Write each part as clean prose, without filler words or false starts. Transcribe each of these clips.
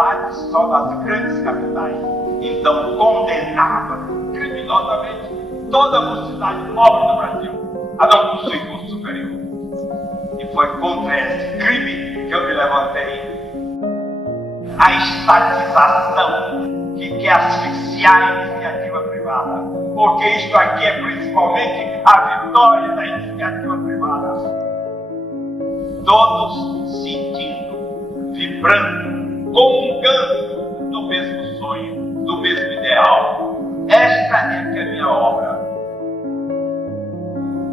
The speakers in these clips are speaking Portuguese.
cidades, só nas grandes capitais. Então condenava criminosamente toda a mocidade pobre do Brasil a não possuir curso superior. E foi contra esse crime que eu me levantei. A estatização que quer asfixiar a iniciativa privada, porque isto aqui é principalmente a vitória da iniciativa privada. Todos sentindo, vibrando, comungando do mesmo sonho, do mesmo ideal. Esta é que é a minha obra.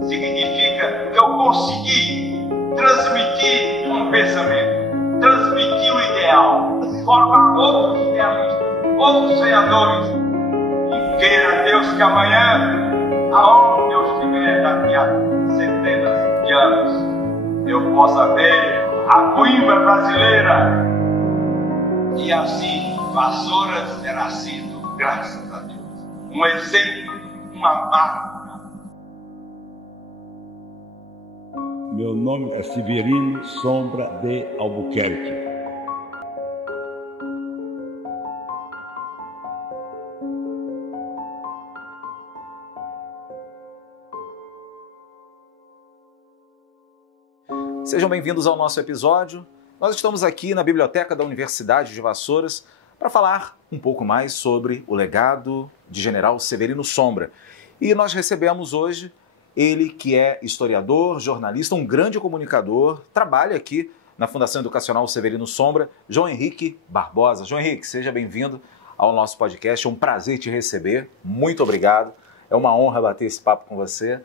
Significa que eu consegui transmitir um pensamento, transmitir um ideal, formar outros idealistas, outros sonhadores. E queira Deus que amanhã, aonde eu estiver daqui a centenas de anos, eu possa ver a Coimbra brasileira. E assim, Vassouras terá sido, graças a Deus, um exemplo, uma marca. Meu nome é Severino Sombra de Albuquerque. Sejam bem-vindos ao nosso episódio. Nós estamos aqui na Biblioteca da Universidade de Vassouras para falar um pouco mais sobre o legado de General Severino Sombra. E nós recebemos hoje ele que é historiador, jornalista, um grande comunicador, trabalha aqui na Fundação Educacional Severino Sombra, João Henrique Barbosa. João Henrique, seja bem-vindo ao nosso podcast, é um prazer te receber, muito obrigado, é uma honra bater esse papo com você,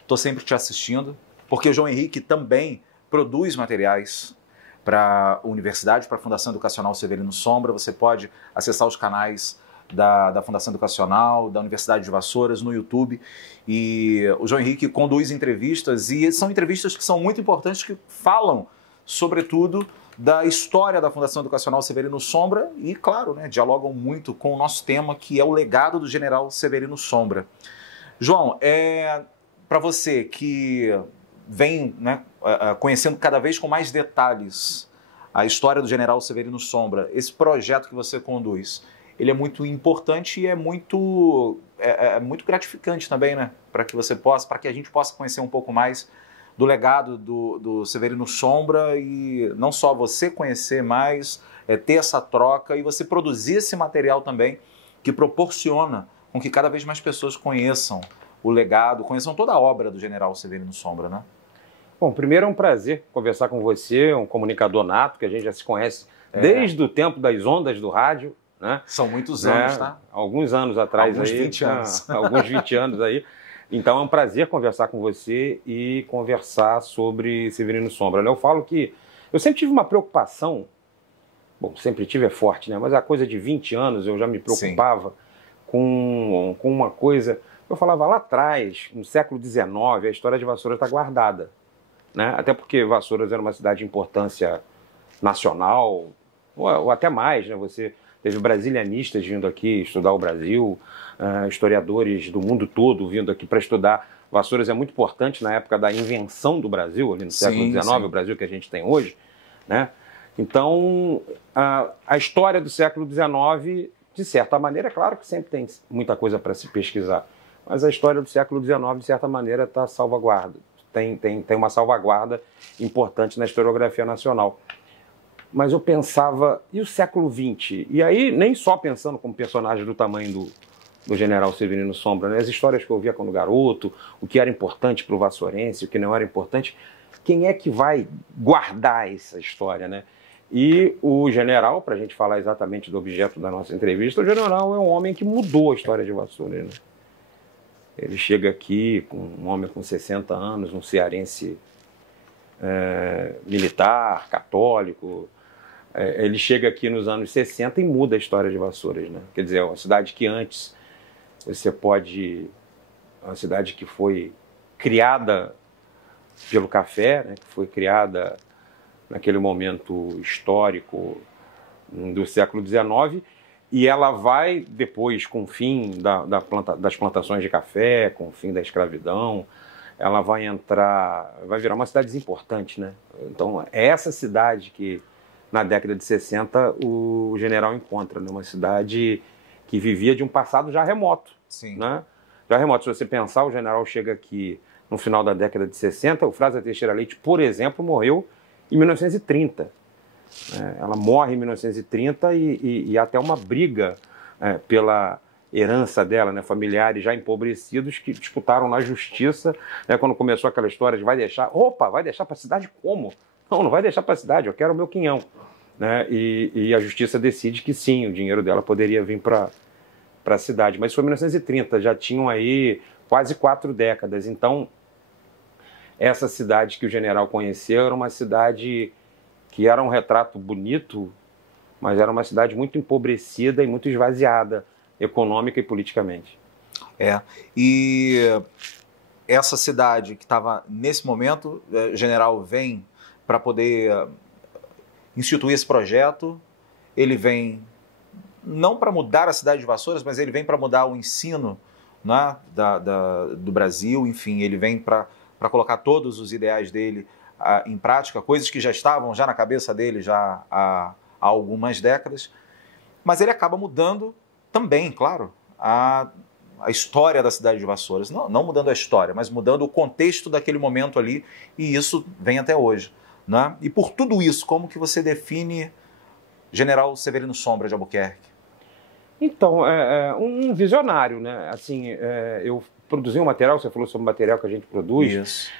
estou sempre te assistindo, porque o João Henrique também produz materiais para a Universidade, para a Fundação Educacional Severino Sombra. Você pode acessar os canais da Fundação Educacional, da Universidade de Vassouras, no YouTube. E o João Henrique conduz entrevistas, e são entrevistas que são muito importantes, que falam, sobretudo, da história da Fundação Educacional Severino Sombra e, claro, né, dialogam muito com o nosso tema, que é o legado do General Severino Sombra. João, para você que vem, né, conhecendo cada vez com mais detalhes a história do General Severino Sombra, esse projeto que você conduz, ele é muito importante e é muito gratificante também, né? Para que a gente possa conhecer um pouco mais do legado do Severino Sombra, e não só você conhecer mais, ter essa troca e você produzir esse material também que proporciona com que cada vez mais pessoas conheçam o legado, conheçam toda a obra do General Severino Sombra, né? Bom, primeiro é um prazer conversar com você, um comunicador nato, que a gente já se conhece desde o tempo das ondas do rádio, né? São muitos anos, tá? Alguns anos atrás. Alguns aí. 20 anos. Alguns 20 anos aí. Então é um prazer conversar com você e conversar sobre Severino Sombra. Eu falo que eu sempre tive uma preocupação, bom, sempre tive é forte, né? Mas a coisa de 20 anos eu já me preocupava com uma coisa. Eu falava lá atrás, no século XIX, a história de Vassouras está guardada, né? Até porque Vassouras era uma cidade de importância nacional, ou até mais, né? Você teve brasilianistas vindo aqui estudar o Brasil, historiadores do mundo todo vindo aqui para estudar. Vassouras é muito importante na época da invenção do Brasil, ali no século XIX, o Brasil que a gente tem hoje, né? Então, a história do século XIX, de certa maneira, é claro que sempre tem muita coisa para se pesquisar, mas a história do século XIX, de certa maneira, está salvaguarda. Tem uma salvaguarda importante na historiografia nacional. Mas eu pensava, e o século XX? E aí, nem só pensando como personagem do tamanho do General Severino Sombra, né? As histórias que eu via quando garoto, o que era importante para o vassourense, o que não era importante, quem é que vai guardar essa história, né? E o general, para a gente falar exatamente do objeto da nossa entrevista, o general é um homem que mudou a história de Vassouras, né? Ele chega aqui, um homem com 60 anos, um cearense militar, católico. Ele chega aqui nos anos 60 e muda a história de Vassouras, né? Quer dizer, é uma cidade que antes uma cidade que foi criada pelo café, né? Que foi criada naquele momento histórico do século XIX, e ela vai depois, com o fim das plantações de café, com o fim da escravidão, ela vai virar uma cidade importante, né? Então, é essa cidade que na década de 60, o general encontra, né? Uma cidade que vivia de um passado já remoto. Sim. Né? Já remoto. Se você pensar, o general chega aqui no final da década de 60, o Frasa Teixeira Leite, por exemplo, morreu em 1930. Ela morre em 1930 e há até uma briga pela herança dela, né? Familiares já empobrecidos que disputaram na justiça, né? Quando começou aquela história de vai deixar para a cidade como? Não vai deixar para a cidade, eu quero o meu quinhão. Né? E a justiça decide que sim, o dinheiro dela poderia vir para a cidade. Mas foi em 1930, já tinham aí quase 4 décadas. Então, essa cidade que o general conheceu era uma cidade que era um retrato bonito, mas era uma cidade muito empobrecida e muito esvaziada, econômica e politicamente. E essa cidade que estava nesse momento, o general vem para poder instituir esse projeto, ele vem não para mudar a cidade de Vassouras, mas ele vem para mudar o ensino, né, do Brasil, enfim, ele vem para colocar todos os ideais dele em prática, coisas que já estavam já na cabeça dele já há algumas décadas, mas ele acaba mudando também, claro, a história da cidade de Vassouras. Não mudando a história, mas mudando o contexto daquele momento ali, e isso vem até hoje. Né? E por tudo isso, como que você define General Severino Sombra de Albuquerque? Então, um visionário, né? Assim, eu produzi um material, você falou sobre o material que a gente produz,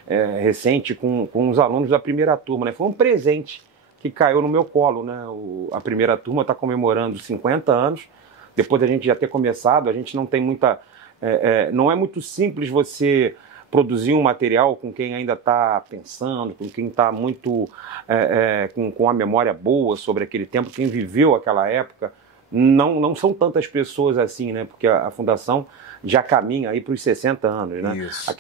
recente, com os alunos da primeira turma, né? Foi um presente que caiu no meu colo, né? A primeira turma está comemorando 50 anos, depois da gente já ter começado, a gente não tem muita... não é muito simples você produzir um material com quem ainda está pensando, com quem está muito com a memória boa sobre aquele tempo, quem viveu aquela época. Não são tantas pessoas assim, né? Porque a Fundação já caminha aí para os 60 anos, né? Isso.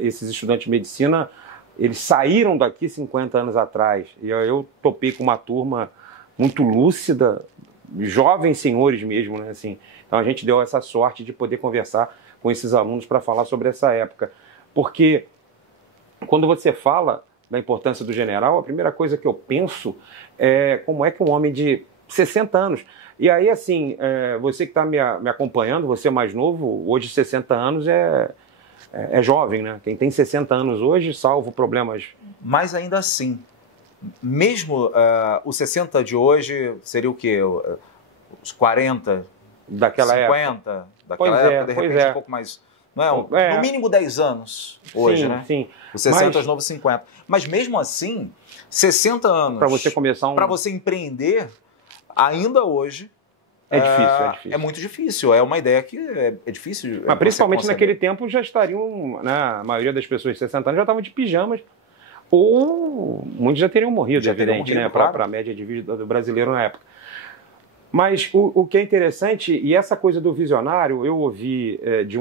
Esses estudantes de medicina, eles saíram daqui 50 anos atrás. E eu topei com uma turma muito lúcida, jovens senhores mesmo, né? Assim, então a gente deu essa sorte de poder conversar com esses alunos para falar sobre essa época. Porque quando você fala da importância do general, a primeira coisa que eu penso é como é que um homem de 60 anos... E aí, assim, você que está me acompanhando, você mais novo, hoje 60 anos é jovem, né? Quem tem 60 anos hoje, salvo problemas... Mas ainda assim, mesmo os 60 de hoje, seria o quê? Os 40, daquela 50, época. Daquela época, de repente um pouco mais... Não é? No mínimo 10 anos hoje, sim, né? Sim. Os 60, os novos 50. Mas mesmo assim, 60 anos... Para você começar Para você empreender... Ainda hoje é difícil. É muito difícil. É uma ideia que é difícil. Mas principalmente naquele tempo já estariam, né, a maioria das pessoas de 60 anos já estavam de pijamas, ou muitos já teriam morrido, evidente, né, claro. Para a média de vida do brasileiro na época. Mas o que é interessante, e essa coisa do visionário, eu ouvi de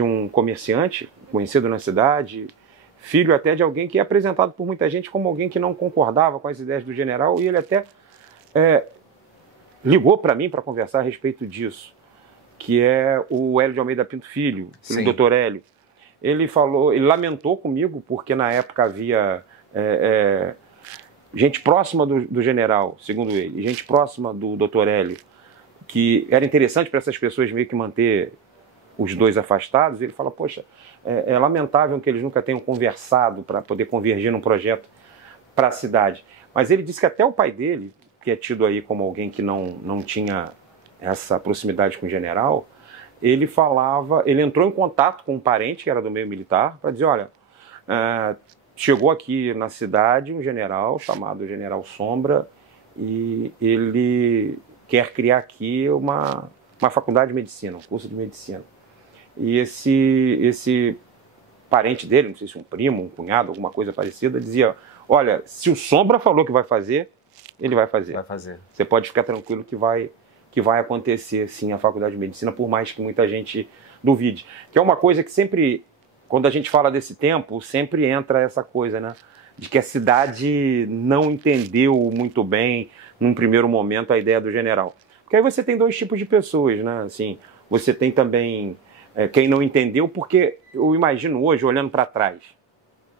um comerciante conhecido na cidade, filho até de alguém que é apresentado por muita gente como alguém que não concordava com as ideias do general, e ele até ligou para mim para conversar a respeito disso, que é o Hélio de Almeida Pinto Filho, o doutor Hélio. Ele lamentou comigo, porque na época havia gente próxima do general, segundo ele, gente próxima do doutor Hélio, que era interessante para essas pessoas meio que manter os dois afastados. Ele fala, poxa, é lamentável que eles nunca tenham conversado para poder convergir num projeto para a cidade. Mas ele disse que até o pai dele, que é tido aí como alguém que não tinha essa proximidade com o general, ele entrou em contato com um parente que era do meio militar para dizer, olha, chegou aqui na cidade um general chamado General Sombra e ele quer criar aqui uma faculdade de medicina, um curso de medicina. E esse parente dele, não sei se um primo, um cunhado, alguma coisa parecida, dizia, olha, se o Sombra falou que vai fazer, ele vai fazer. Vai fazer. Você pode ficar tranquilo que vai acontecer, sim, a faculdade de medicina, por mais que muita gente duvide. Que é uma coisa que sempre, quando a gente fala desse tempo, sempre entra essa coisa, né? De que a cidade não entendeu muito bem, num primeiro momento, a ideia do general. Porque aí você tem dois tipos de pessoas, né? Assim, você tem também quem não entendeu, porque eu imagino hoje, olhando para trás,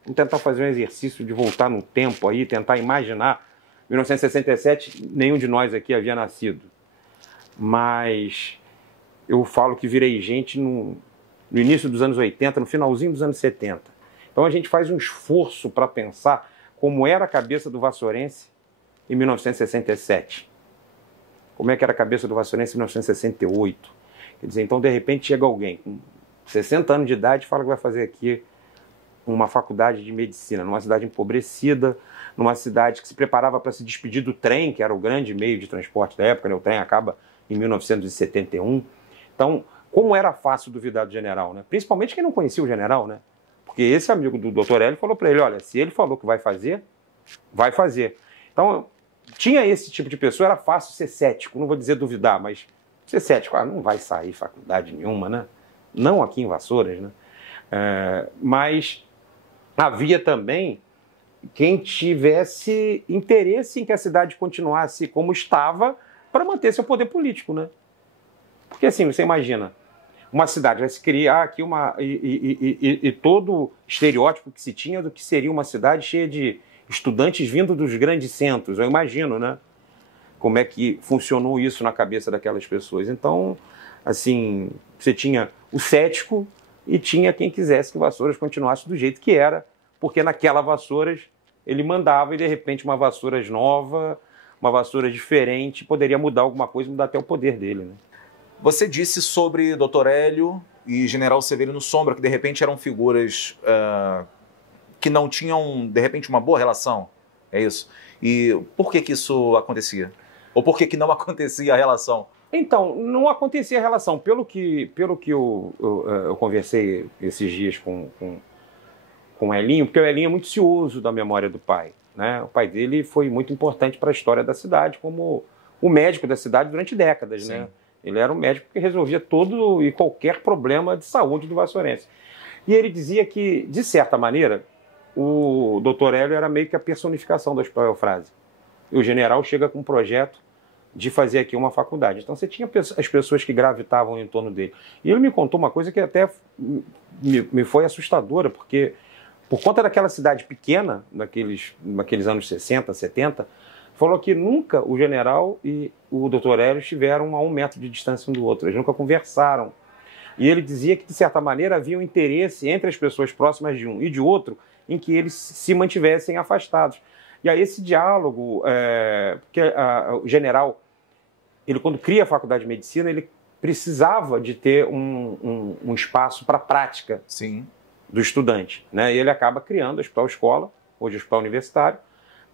Vamos tentar fazer um exercício de voltar no tempo aí, tentar imaginar. 1967, nenhum de nós aqui havia nascido. Mas eu falo que virei gente no início dos anos 80, no finalzinho dos anos 70. Então a gente faz um esforço para pensar como era a cabeça do vassourense em 1967. Como é que era a cabeça do vassourense em 1968. Quer dizer, então de repente chega alguém com 60 anos de idade e fala que vai fazer aqui uma faculdade de medicina, numa cidade empobrecida, numa cidade que se preparava para se despedir do trem, que era o grande meio de transporte da época, né? O trem acaba em 1971. Então, como era fácil duvidar do general, né? Principalmente quem não conhecia o general, né? Porque esse amigo do Dr. Hélio falou para ele, olha, se ele falou que vai fazer, vai fazer. Então, tinha esse tipo de pessoa, era fácil ser cético, não vou dizer duvidar, mas ser cético, não vai sair faculdade nenhuma, né? Não aqui em Vassouras, né? Mas havia também quem tivesse interesse em que a cidade continuasse como estava para manter seu poder político, né? Porque assim, você imagina, uma cidade vai se criar aqui e todo estereótipo que se tinha do que seria uma cidade cheia de estudantes vindo dos grandes centros, eu imagino, né? Como é que funcionou isso na cabeça daquelas pessoas. Então, assim, você tinha o cético e tinha quem quisesse que Vassouras continuasse do jeito que era, porque naquela Vassouras ele mandava e de repente uma Vassouras nova, uma Vassouras diferente, poderia mudar alguma coisa, mudar até o poder dele, né? Você disse sobre Dr. Hélio e General Severino Sombra, que de repente eram figuras que não tinham, de repente, uma boa relação, é isso? E por que que isso acontecia? Ou por que que não acontecia a relação? Então, não acontecia a relação. Pelo que eu conversei esses dias com o Elinho, porque o Elinho é muito cioso da memória do pai, né? O pai dele foi muito importante para a história da cidade, como o médico da cidade durante décadas, né? Ele era um médico que resolvia todo e qualquer problema de saúde do vassourense. E ele dizia que, de certa maneira, o Dr. Hélio era meio que a personificação do Hospital Eufrásia. E o general chega com um projeto de fazer aqui uma faculdade. Então você tinha as pessoas que gravitavam em torno dele. E ele me contou uma coisa que até me foi assustadora, porque por conta daquela cidade pequena, naqueles anos 60, 70, falou que nunca o general e o Dr. Hélio estiveram a 1 metro de distância um do outro, eles nunca conversaram. E ele dizia que, de certa maneira, havia um interesse entre as pessoas próximas de um e de outro em que eles se mantivessem afastados. E aí esse diálogo, porque o general, ele quando cria a faculdade de medicina, ele precisava de ter um espaço para a prática. Sim. Do estudante, né? E ele acaba criando o Hospital Escola, hoje o Hospital Universitário,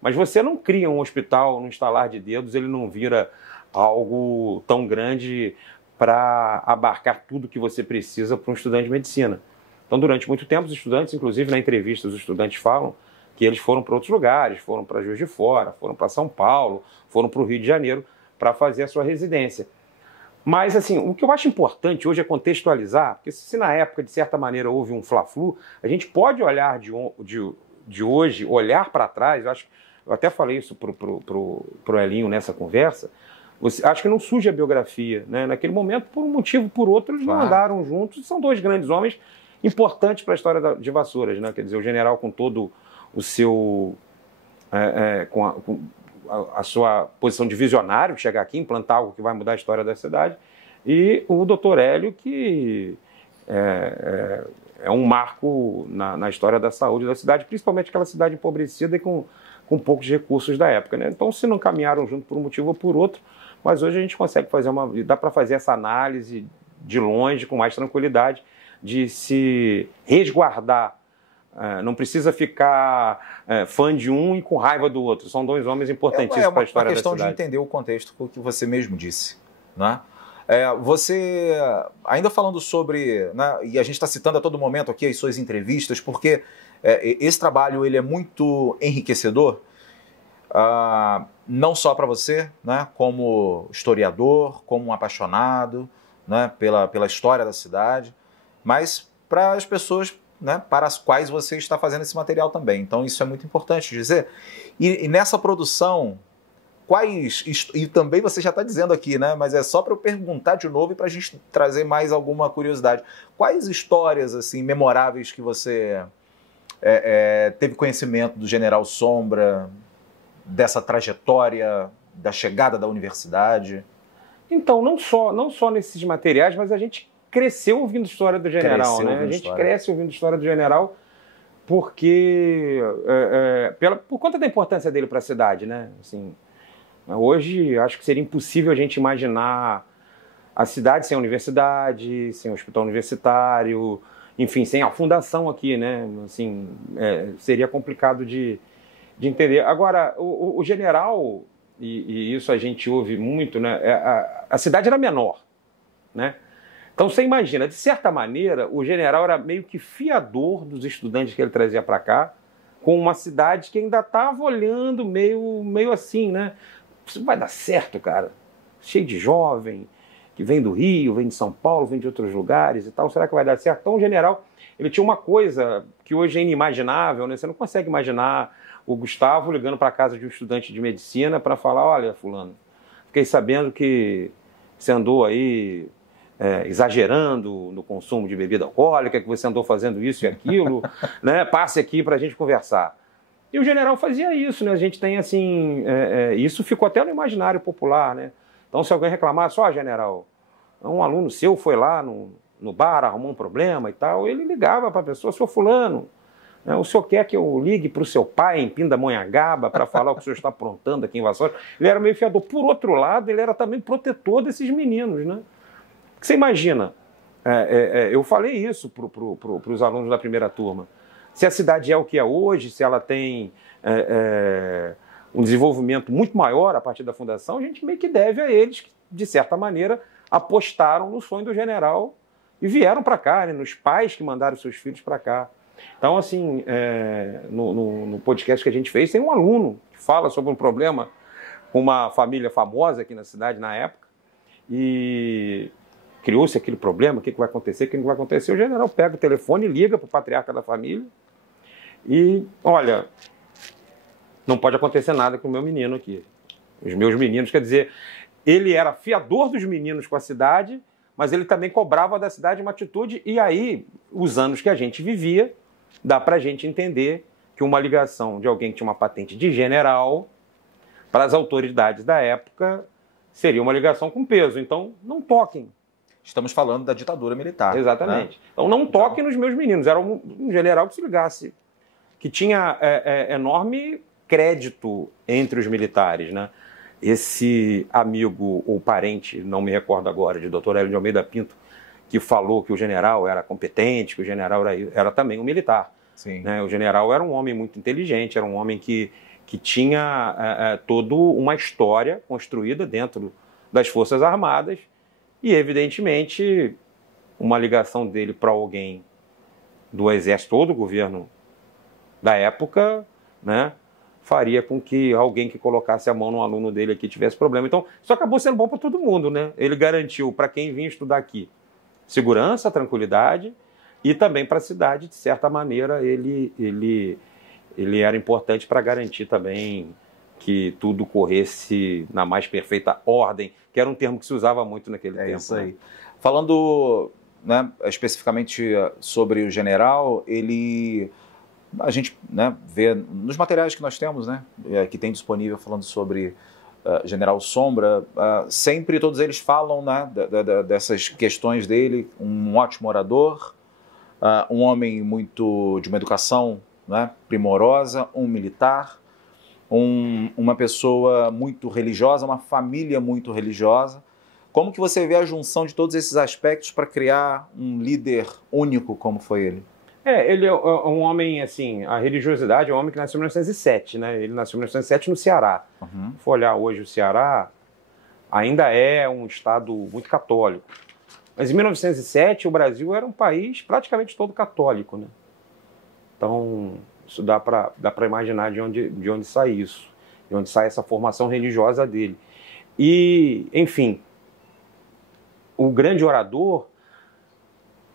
mas você não cria um hospital num estalar de dedos, ele não vira algo tão grande para abarcar tudo que você precisa para um estudante de medicina. Então, durante muito tempo, os estudantes, inclusive na entrevista, os estudantes falam que eles foram para outros lugares, foram para Juiz de Fora, foram para São Paulo, foram para o Rio de Janeiro para fazer a sua residência. Mas, assim, o que eu acho importante hoje é contextualizar, porque se na época, de certa maneira, houve um fla-flu, a gente pode olhar de hoje, olhar para trás, eu até falei isso pro Elinho nessa conversa, acho que não surge a biografia, né? Naquele momento, por um motivo ou por outro, eles não andaram juntos, são dois grandes homens importantes para a história de Vassouras, né? Quer dizer, o general com todo o seu... com a sua posição de visionário, de chegar aqui, implantar algo que vai mudar a história da cidade, e o Dr. Hélio, que é um marco na história da saúde da cidade, principalmente aquela cidade empobrecida e com poucos recursos da época, né? Então, se não caminharam junto por um motivo ou por outro, mas hoje a gente consegue fazer dá para fazer essa análise de longe, com mais tranquilidade, de se resguardar. Não precisa ficar fã de um e com raiva do outro. São dois homens importantíssimos para a história da cidade. É uma questão de entender o contexto que você mesmo disse, né? Você, ainda falando sobre, né, e a gente está citando a todo momento aqui as suas entrevistas, porque esse trabalho ele é muito enriquecedor, não só para você, né, como historiador, como um apaixonado, né, pela história da cidade, mas para as pessoas, né, para as quais você está fazendo esse material também. Então isso é muito importante dizer. E nessa produção, e também você já está dizendo aqui, né, mas é só para eu perguntar de novo e para a gente trazer mais alguma curiosidade. Quais histórias assim memoráveis que você teve conhecimento do General Sombra, dessa trajetória, da chegada da universidade? Então, não só nesses materiais, mas a gente cresceu ouvindo história do general, né? A gente cresce ouvindo história do general porque por conta da importância dele para a cidade, né? Assim, hoje acho que seria impossível a gente imaginar a cidade sem a universidade, sem o hospital universitário, enfim, sem a fundação aqui, né? Assim, seria complicado de entender. Agora, o general, e isso a gente ouve muito, né? A cidade era menor, né? Então você imagina, de certa maneira, o general era meio que fiador dos estudantes que ele trazia para cá, com uma cidade que ainda estava olhando meio assim, né? Isso vai dar certo, cara. Cheio de jovem, que vem do Rio, vem de São Paulo, vem de outros lugares e tal. Será que vai dar certo? Então o general, ele tinha uma coisa que hoje é inimaginável, né? Você não consegue imaginar o Gustavo ligando para a casa de um estudante de medicina para falar: olha, fulano, fiquei sabendo que você andou aí exagerando no consumo de bebida alcoólica, que você andou fazendo isso e aquilo, né? Passe aqui para a gente conversar. E o general fazia isso, né? A gente tem assim, isso ficou até no imaginário popular, né? Então se alguém reclamasse: ó, general, um aluno seu foi lá no bar, arrumou um problema e tal, ele ligava para a pessoa: seu fulano, o senhor quer que eu ligue para o seu pai em Pindamonhangaba para falar o que o senhor está aprontando aqui em Vassouras? Ele era meio fiador. Por outro lado, ele era também protetor desses meninos, né? Você imagina, eu falei isso para os alunos da primeira turma, se a cidade é o que é hoje, se ela tem um desenvolvimento muito maior a partir da fundação, a gente meio que deve a eles que, de certa maneira, apostaram no sonho do general e vieram para cá, né, nos pais que mandaram seus filhos para cá. Então, assim, no podcast que a gente fez, tem um aluno que fala sobre um problema com uma família famosa aqui na cidade na época, e criou-se aquele problema: o que vai acontecer, o que não vai acontecer. O general pega o telefone, liga para o patriarca da família e: olha, não pode acontecer nada com o meu menino aqui. Os meus meninos, quer dizer, ele era fiador dos meninos com a cidade, mas ele também cobrava da cidade uma atitude. E aí, os anos que a gente vivia, dá para a gente entender que uma ligação de alguém que tinha uma patente de general para as autoridades da época seria uma ligação com peso. Então, não toquem. Estamos falando da ditadura militar. Exatamente. Né? Então, não toquem nos meus meninos. Era um general que se ligasse, que tinha enorme crédito entre os militares, né? Esse amigo ou parente, não me recordo agora, de Dr. Hélio de Almeida Pinto, que falou que o general era competente, que o general era também um militar. Sim. Né? O general era um homem muito inteligente, era um homem que tinha toda uma história construída dentro das Forças Armadas e, evidentemente, uma ligação dele para alguém do Exército ou do governo da época, né, faria com que alguém que colocasse a mão no aluno dele aqui tivesse problema. Então, isso acabou sendo bom para todo mundo, né? Ele garantiu para quem vinha estudar aqui segurança, tranquilidade, e também para a cidade, de certa maneira, ele era importante para garantir também que tudo corresse na mais perfeita ordem, que era um termo que se usava muito naquele tempo. Isso aí. Né? Falando, né, especificamente sobre o general, a gente, né, vê nos materiais que nós temos, né, que tem disponível falando sobre General Sombra, sempre todos eles falam, né, dessas questões dele: um ótimo orador, um homem de uma educação, né, primorosa, um militar, uma pessoa muito religiosa, uma família muito religiosa. Como que você vê a junção de todos esses aspectos para criar um líder único como foi ele? Ele é um homem, assim, a religiosidade é um homem que nasceu em 1907, né? Ele nasceu em 1907 no Ceará. Uhum. Se for olhar hoje o Ceará, ainda é um estado muito católico. Mas em 1907 o Brasil era um país praticamente todo católico, né? Então, isso dá para imaginar de onde sai isso, de onde sai essa formação religiosa dele. E, enfim, o grande orador,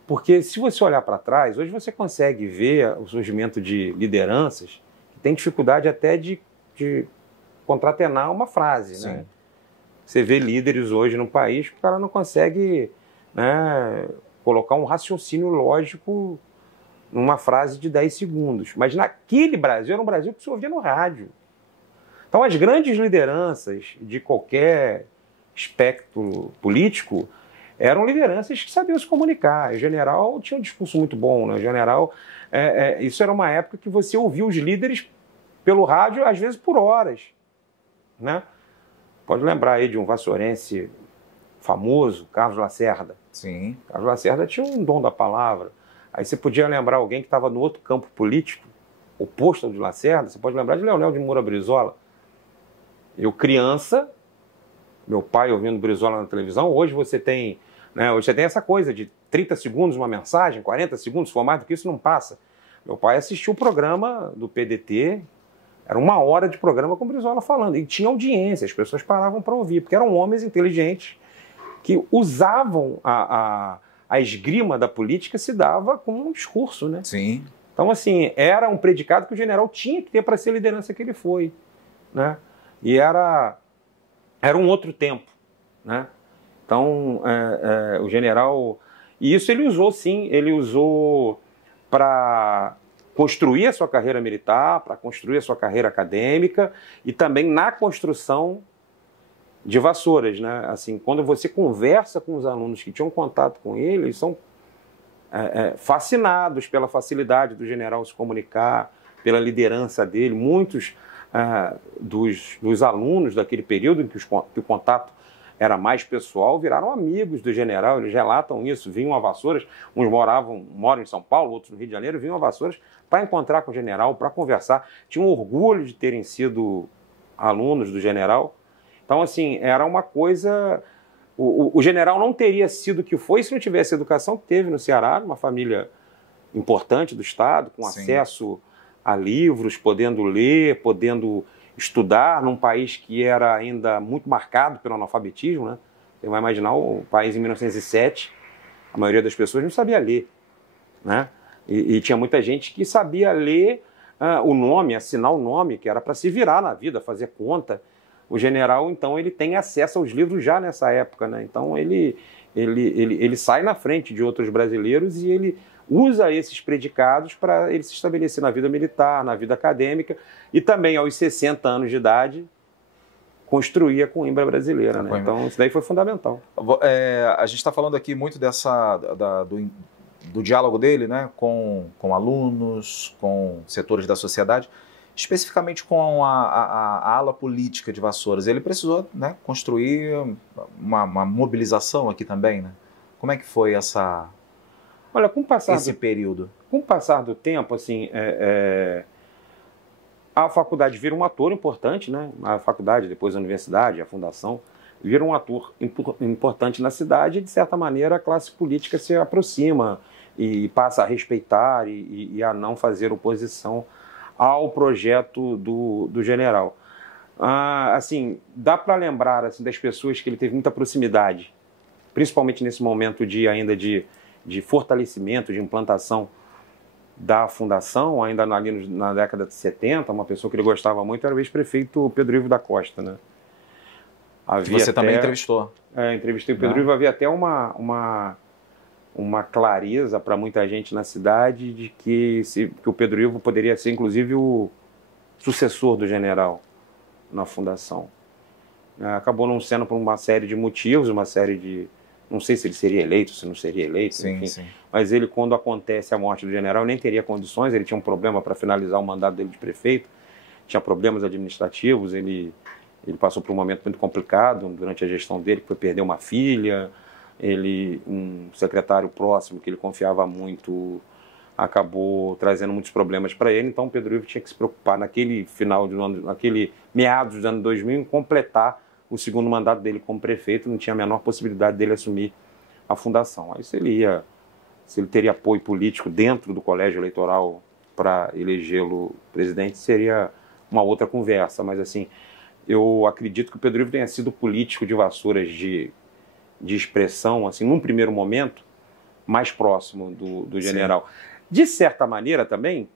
porque se você olhar para trás, hoje você consegue ver o surgimento de lideranças que têm dificuldade até de concatenar uma frase. Sim. Né? Você vê líderes hoje no país que o cara não consegue, né, colocar um raciocínio lógico numa frase de 10 segundos. Mas naquele Brasil, era um Brasil que se ouvia no rádio. Então, as grandes lideranças de qualquer espectro político eram lideranças que sabiam se comunicar. O general tinha um discurso muito bom, né? O general, isso era uma época que você ouvia os líderes pelo rádio, às vezes por horas, né? Pode lembrar aí de um vassourense famoso, Carlos Lacerda. Sim. Carlos Lacerda tinha um dom da palavra. Aí você podia lembrar alguém que estava no outro campo político, oposto ao de Lacerda, você pode lembrar de Leonel de Moura Brizola. Eu, criança, meu pai ouvindo Brizola na televisão, hoje você tem, né, hoje você tem essa coisa de 30 segundos uma mensagem, 40 segundos, for mais do que isso não passa. Meu pai assistiu o programa do PDT, era 1 hora de programa com o Brizola falando, e tinha audiência, as pessoas paravam para ouvir, porque eram homens inteligentes que usavam a esgrima da política, se dava com um discurso, né? Sim. Então, assim, era um predicado que o general tinha que ter para ser a liderança que ele foi, né? E era um outro tempo, né? Então, o general... E isso ele usou, sim, ele usou para construir a sua carreira militar, para construir a sua carreira acadêmica e também na construção de Vassouras, né? Assim, quando você conversa com os alunos que tinham contato com ele, eles são fascinados pela facilidade do general se comunicar, pela liderança dele. Muitos dos alunos daquele período em que o contato era mais pessoal viraram amigos do general. Eles relatam isso, vinham a Vassouras, uns moram em São Paulo, outros no Rio de Janeiro, vinham a Vassouras para encontrar com o general, para conversar. Tinham orgulho de terem sido alunos do general. Então, assim, era uma coisa... O general não teria sido o que foi se não tivesse a educação que teve no Ceará, uma família importante do Estado, com Sim. acesso a livros, podendo ler, podendo estudar, num país que era ainda muito marcado pelo analfabetismo, né? Você vai imaginar o país em 1907, a maioria das pessoas não sabia ler, né? E tinha muita gente que sabia ler o nome, assinar o nome, que era para se virar na vida, fazer conta. O general, então, ele tem acesso aos livros já nessa época, né? Então, ele sai na frente de outros brasileiros e ele usa esses predicados para ele se estabelecer na vida militar, na vida acadêmica e também, aos 60 anos de idade, construir a Coimbra brasileira, né? Então, isso daí foi fundamental. A gente está falando aqui muito do diálogo dele, né, com alunos, com setores da sociedade, especificamente com a ala política de Vassouras. Ele precisou, né, construir uma mobilização aqui também, né? Como é que foi Olha, esse período? Com o passar do tempo, assim, a faculdade vira um ator importante, né? A faculdade, depois a universidade, a fundação, vira um ator importante na cidade e, de certa maneira, a classe política se aproxima e passa a respeitar e a não fazer oposição ao projeto do general. Assim, dá para lembrar assim, das pessoas que ele teve muita proximidade, principalmente nesse momento ainda de fortalecimento, de implantação da fundação, ainda ali na década de 70, uma pessoa que ele gostava muito era o ex-prefeito Pedro Ivo da Costa, né? Você também entrevistou. Entrevistei o Pedro Ivo, havia até uma clareza para muita gente na cidade de que o Pedro Ivo poderia ser, inclusive, o sucessor do general na fundação. Acabou não sendo por uma série de motivos, uma série de... Não sei se ele seria eleito, se não seria eleito, sim, enfim. sim. Mas ele, quando acontece a morte do general, nem teria condições, ele tinha um problema para finalizar o mandato dele de prefeito, tinha problemas administrativos, ele passou por um momento muito complicado durante a gestão dele, que foi perder uma filha, um secretário próximo que ele confiava muito acabou trazendo muitos problemas para ele, então o Pedro Ivo tinha que se preocupar naquele meados dos anos 2000 em completar o segundo mandato dele como prefeito, não tinha a menor possibilidade dele assumir a fundação. Aí se ele teria apoio político dentro do colégio eleitoral para elegê-lo presidente, seria uma outra conversa, mas assim, eu acredito que o Pedro Ivo tenha sido político de Vassouras de expressão, assim, num primeiro momento, mais próximo do general. Sim. De certa maneira também,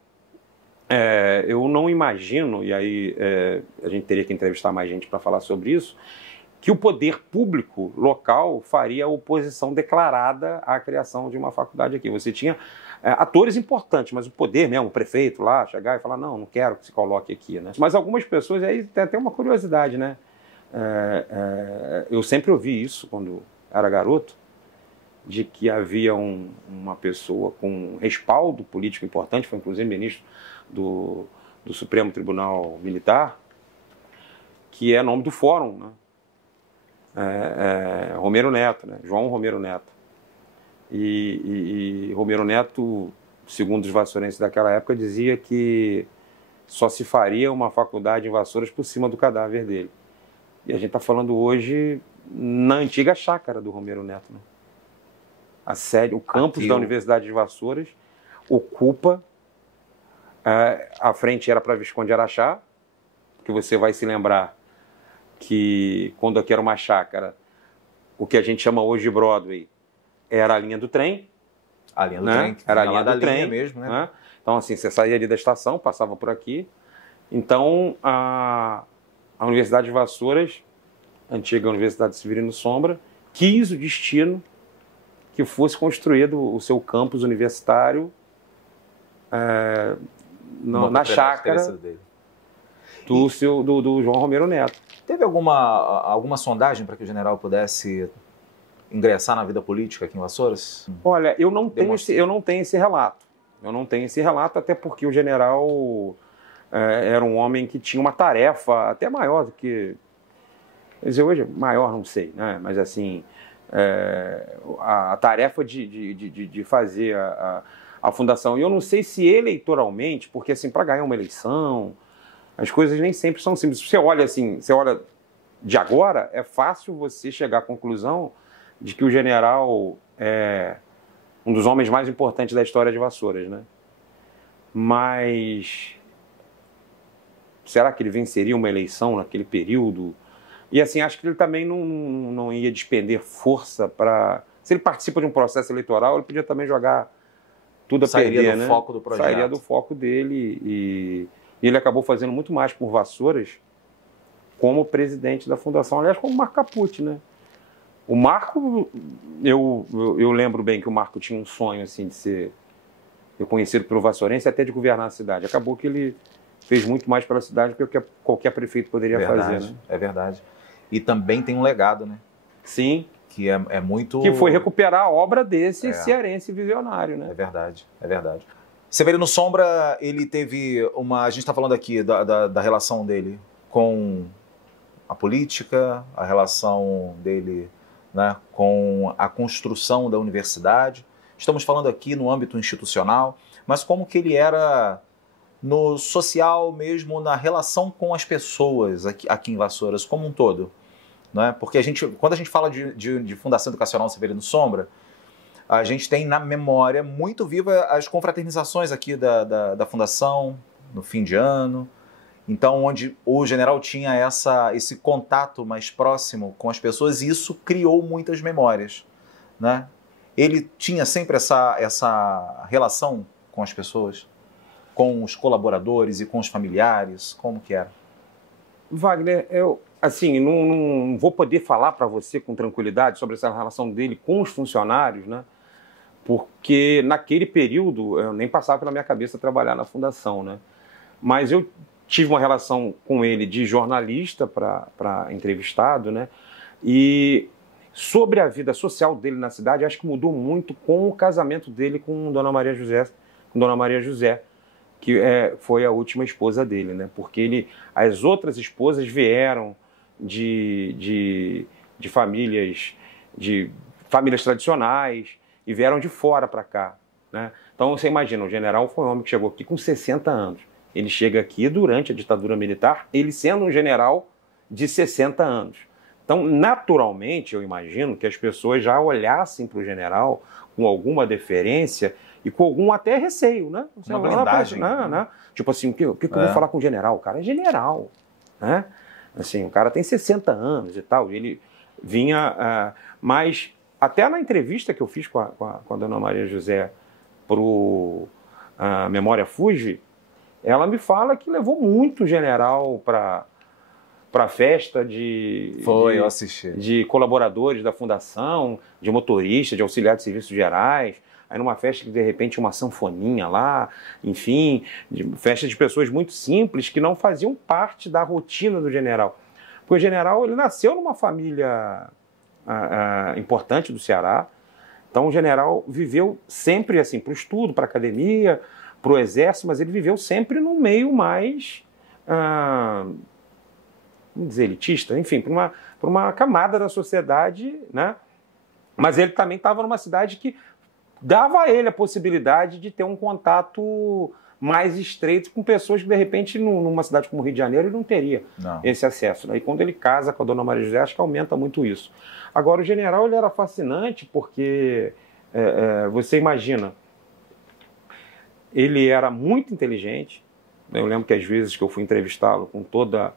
eu não imagino, e aí a gente teria que entrevistar mais gente para falar sobre isso, que o poder público local faria oposição declarada à criação de uma faculdade aqui. Você tinha atores importantes, mas o poder mesmo, o prefeito lá, chegar e falar, não quero que se coloque aqui, né? Mas algumas pessoas, aí tem até uma curiosidade, né? Eu sempre ouvi isso quando era garoto, de que havia uma pessoa com respaldo político importante, foi inclusive ministro do Supremo Tribunal Militar, que é nome do fórum, né? Romero Neto, né? João Romero Neto. E Romero Neto, segundo os vassourenses daquela época, dizia que só se faria uma faculdade em Vassouras por cima do cadáver dele. E a gente está falando hoje na antiga chácara do Romero Neto, né? A sede, o campus da Universidade de Vassouras ocupa, a frente era para Visconde Araxá, que você vai se lembrar que quando aqui era uma chácara, o que a gente chama hoje de Broadway, era a linha do trem. A linha do né? trem. Era a linha do trem mesmo, né? Então, assim, você saía ali da estação, passava por aqui. Então, a Universidade de Vassouras, antiga Universidade Severino Sombra, quis o destino que fosse construído o seu campus universitário na chácara do João Romero Neto. Teve alguma sondagem para que o general pudesse ingressar na vida política aqui em Vassouras? Olha, eu não tenho esse relato. Eu não tenho esse relato, até porque o general era um homem que tinha uma tarefa até maior do que... Quer dizer, hoje, maior não sei, né? Mas assim, a tarefa de fazer a fundação. E eu não sei se eleitoralmente, porque assim, para ganhar uma eleição, as coisas nem sempre são simples. Você olha assim, de agora, é fácil você chegar à conclusão de que o general é um dos homens mais importantes da história de Vassouras, né? Mas será que ele venceria uma eleição naquele período? E assim, acho que ele também não ia despender força para... Se ele participa de um processo eleitoral, ele podia também jogar tudo a perder, né? Sairia do foco do projeto. Sairia do foco dele e ele acabou fazendo muito mais por Vassouras como presidente da fundação. Aliás, como Marco Capucci, né? O Marco, eu lembro bem que o Marco tinha um sonho assim, de ser reconhecido pelo vassourense até de governar a cidade. Acabou que ele fez muito mais pela cidade do que qualquer prefeito poderia fazer. Né? É verdade. E também tem um legado, né? Sim. Que é muito... Que foi recuperar a obra desse cearense visionário, né? É verdade, é verdade. Severino Sombra, ele teve uma... A gente está falando aqui da relação dele com a política, a relação dele, né, com a construção da universidade. Estamos falando aqui no âmbito institucional, mas como que ele era no social mesmo, na relação com as pessoas aqui em Vassouras, como um todo. Né? Porque quando a gente fala de Fundação Educacional Severino Sombra, a gente tem na memória muito viva as confraternizações aqui da Fundação, no fim de ano. Então, onde o general tinha esse contato mais próximo com as pessoas, e isso criou muitas memórias. Né? Ele tinha sempre essa relação com as pessoas, com os colaboradores e com os familiares, como que era? Wagner, eu assim, não vou poder falar para você com tranquilidade sobre essa relação dele com os funcionários, né? Porque naquele período eu nem passava pela minha cabeça trabalhar na fundação, né? Mas eu tive uma relação com ele de jornalista para entrevistado, né? E sobre a vida social dele na cidade, acho que mudou muito com o casamento dele com Dona Maria José, que foi a última esposa dele, né? Porque as outras esposas vieram de famílias tradicionais e vieram de fora para cá, né? Então você imagina, o general foi um homem que chegou aqui com 60 anos. Ele chega aqui durante a ditadura militar, ele sendo um general de 60 anos. Então, naturalmente, eu imagino que as pessoas já olhassem para o general com alguma deferência e com algum até receio, né? Uma blindagem. Né? Tipo assim, o que eu vou falar com o general? O cara é general, né? Assim, o cara tem 60 anos e tal, ele vinha... mas até na entrevista que eu fiz com a Dona Maria José pro Memória Fuji, ela me fala que levou muito general para festa eu assisti. de colaboradores da fundação, de motoristas, de auxiliares de serviços gerais, aí numa festa que de repente uma sanfoninha lá, enfim, festa de pessoas muito simples que não faziam parte da rotina do general. Porque o general, ele nasceu numa família importante do Ceará, então o general viveu sempre assim, para o estudo, para a academia, para o exército, mas ele viveu sempre num meio mais, vamos dizer, elitista, enfim, para uma camada da sociedade, né? Mas ele também estava numa cidade que dava a ele a possibilidade de ter um contato mais estreito com pessoas que, de repente, numa cidade como o Rio de Janeiro, ele não teria esse acesso, né? E quando ele casa com a dona Maria José, acho que aumenta muito isso. Agora, o general ele era fascinante porque, você imagina, ele era muito inteligente. Eu lembro que às vezes que eu fui entrevistá-lo com toda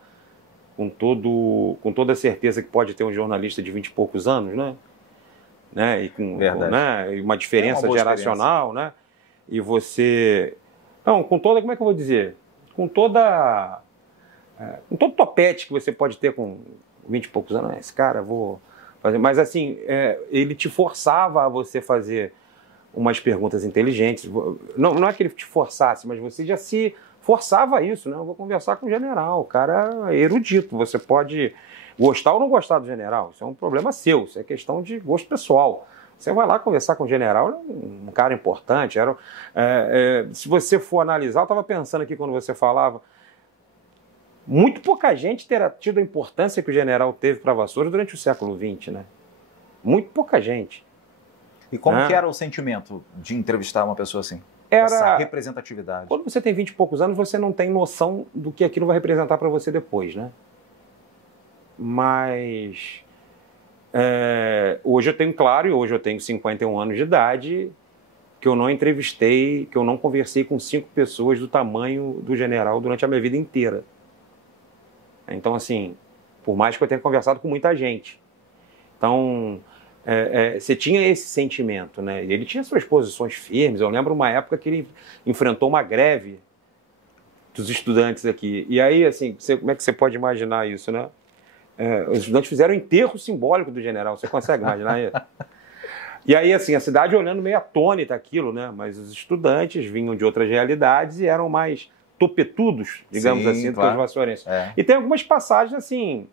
a certeza que pode ter um jornalista de 20 e poucos anos, né? E com uma diferença geracional, né? E você... Não, com toda... Como é que eu vou dizer? Com todo topete que você pode ter com 20 e poucos anos. Esse cara, vou fazer... Mas assim, ele te forçava a você fazer umas perguntas inteligentes. Não é que ele te forçasse, mas você já se forçava a isso, né? Eu vou conversar com o general, o cara é erudito. Você pode gostar ou não gostar do general. Isso é um problema seu, isso é questão de gosto pessoal. Você vai lá conversar com o general, ele é um cara importante. Se você for analisar, eu estava pensando aqui quando você falava, muito pouca gente terá tido a importância que o general teve para Vassouras durante o século XX, né? Muito pouca gente. E como que era o sentimento de entrevistar uma pessoa assim? Era essa representatividade. Quando você tem 20 e poucos anos, você não tem noção do que aquilo vai representar para você depois, né? Mas hoje eu tenho claro, e hoje eu tenho 51 anos de idade, que eu não entrevistei, que eu não conversei com 5 pessoas do tamanho do general durante a minha vida inteira. Então, assim, por mais que eu tenha conversado com muita gente. Então, você tinha esse sentimento, né? E ele tinha suas posições firmes. Eu lembro uma época que ele enfrentou uma greve dos estudantes aqui. E aí, assim, como é que você pode imaginar isso, né? Os estudantes fizeram um enterro simbólico do general. Você consegue imaginar isso? E aí, assim, a cidade olhando meio atônita aquilo, né? Mas os estudantes vinham de outras realidades e eram mais topetudos, digamos assim, do que os vassourenses. E tem algumas passagens, assim,